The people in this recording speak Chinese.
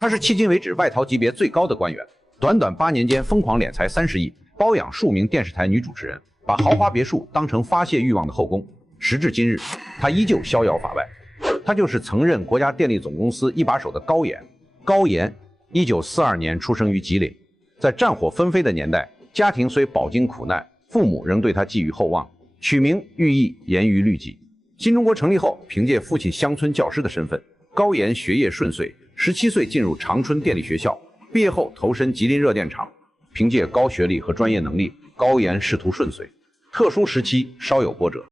他是迄今为止外逃级别最高的官员，短短8年间疯狂敛财30亿，包养数名电视台女主持人，把豪华别墅当成发泄欲望的后宫。时至今日，他依旧逍遥法外。他就是曾任国家电力总公司一把手的高岩。高岩1942年出生于吉林，在战火纷飞的年代，家庭虽饱经苦难，父母仍对他寄予厚望，取名寓意严于律己。新中国成立后，凭借父亲乡村教师的身份，高岩学业顺遂，17岁进入长春电力学校，毕业后投身吉林热电厂。凭借高学历和专业能力，高岩仕途顺遂。特殊时期稍有波折。